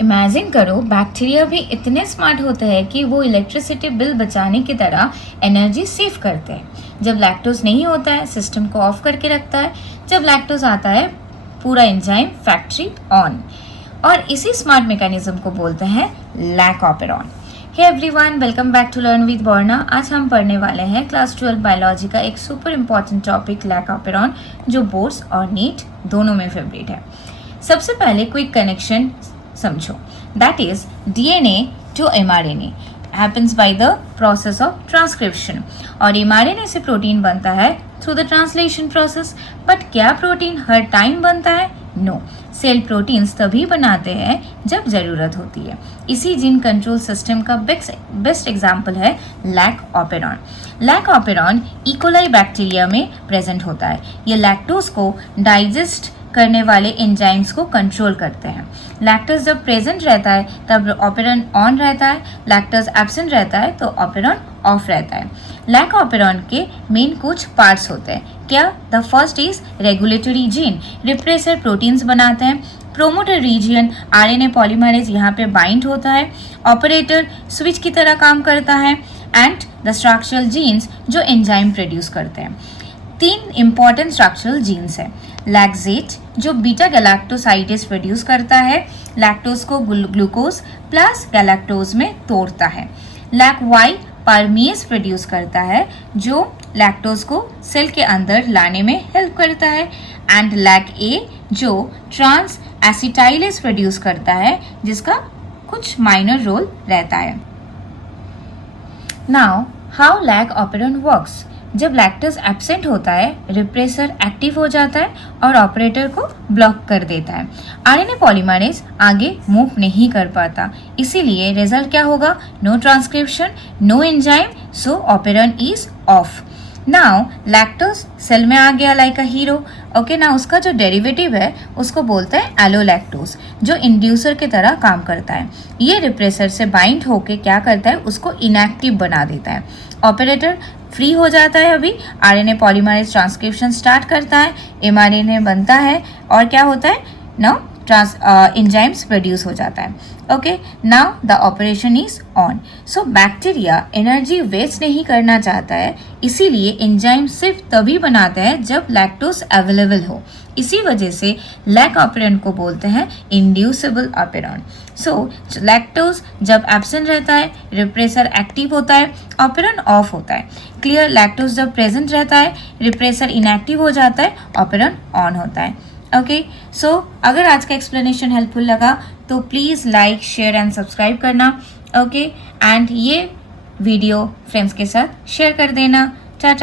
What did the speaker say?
Imagine करो bacteria भी इतने स्मार्ट होते हैं कि वो इलेक्ट्रिसिटी बिल बचाने की तरह एनर्जी सेव करते हैं। जब लैक्टोज नहीं होता है सिस्टम को ऑफ करके रखता है, जब लैक्टोज आता है पूरा एंजाइम फैक्ट्री ऑन। और इसी स्मार्ट मैकेनिज्म को बोलते हैं lac operon. Hey everyone, welcome back to learn with Borna. आज हम पढ़ने वाले हैं क्लास 12 बायोलॉजी का एक super important topic lac operon, जो बोर्ड्स और नीट दोनों में फेवरेट है। सबसे पहले क्विक कनेक्शन समझो, that is DNA to mRNA happens by the process of transcription. और एमआरएनए से प्रोटीन बनता है through the translation process. But क्या प्रोटीन हर टाइम बनता है? नो। सेल प्रोटीन्स तभी बनाते हैं जब जरूरत होती है। इसी जीन कंट्रोल सिस्टम का बेस्ट एग्जाम्पल है lac operon. Lac operon E coli bacteria में प्रेजेंट होता है। ये लैक्टोज को डाइजेस्ट करने वाले एंजाइम्स को कंट्रोल करते हैं। लैक्टोज जब प्रेजेंट रहता है तब ऑपेरॉन ऑन रहता है, लैक्टोज एब्सेंट रहता है तो ऑपेरॉन ऑफ रहता है। लैक ऑपेरॉन के मेन कुछ पार्ट्स होते हैं। क्या? The first is regulatory gene, repressor proteins बनाते हैं। प्रोमोटर रीजियन आरएनए पॉलीमरेज यहाँ पे बाइंड होता है। ऑपरेटर स्विच की तरह काम करता है। एंड द स्ट्रक्चरल जीन्स जो एंजाइम प्रोड्यूस करते हैं। 3 इंपॉर्टेंट स्ट्रक्चरल जीन्स है। लैक्जेट जो बीटा गैलेक्टोसाइडेस प्रोड्यूस करता है, लैक्टोज को ग्लूकोज प्लस गैलेक्टोज में तोड़ता है। लैक वाई परमिएस प्रोड्यूस करता है जो लैक्टोज को सेल के अंदर लाने में हेल्प करता है। एंड लैक ए जो ट्रांस एसिटाइलेस प्रोड्यूस करता है जिसका कुछ माइनर रोल रहता है। Now how lac operon works. जब लैक्टोज एब्सेंट होता है रिप्रेसर एक्टिव हो जाता है और ऑपरेटर को ब्लॉक कर देता है। आरएनए पॉलीमरेज आगे मूव नहीं कर पाता, इसीलिए रिजल्ट क्या होगा? No transcription, no enzyme, so operon is off. Now lactose cell में आ गया लाइक अ हीरो। ओके, ना उसका जो डेरिवेटिव है उसको बोलते हैं एलोलैक्टोज, जो इंड्यूसर की तरह काम करता है। ये रिप्रेसर से बाइंड होके क्या करता है? उसको इनएक्टिव बना देता है। ऑपरेटर फ्री हो जाता है। अभी आरएनए पॉलीमरेज ट्रांसक्रिप्शन स्टार्ट करता है, एमआरएनए बनता है और क्या होता है? नाउ एंजाइम्स प्रोड्यूस हो जाता है। Okay, now the operation is on. So bacteria energy waste नहीं करना चाहता है, इसीलिए एंजाइम सिर्फ तभी बनाते हैं जब लैक्टोज अवेलेबल हो। इसी वजह से लैक ऑपेरॉन को बोलते हैं इंड्यूसिबल ऑपेरॉन। सो लैक्टोज जब एब्सेंट रहता है रिप्रेसर एक्टिव होता है, ऑपेरॉन ऑफ होता है। क्लियर? लैक्टोज जब प्रेजेंट रहता है रिप्रेसर इनएक्टिव हो जाता है, ऑपेरॉन ऑन होता है। ओके, सो अगर आज का एक्सप्लेनेशन हेल्पफुल लगा तो please like share and subscribe करना। ओके, एंड ये वीडियो फ्रेंड्स के साथ शेयर कर देना। टाटा।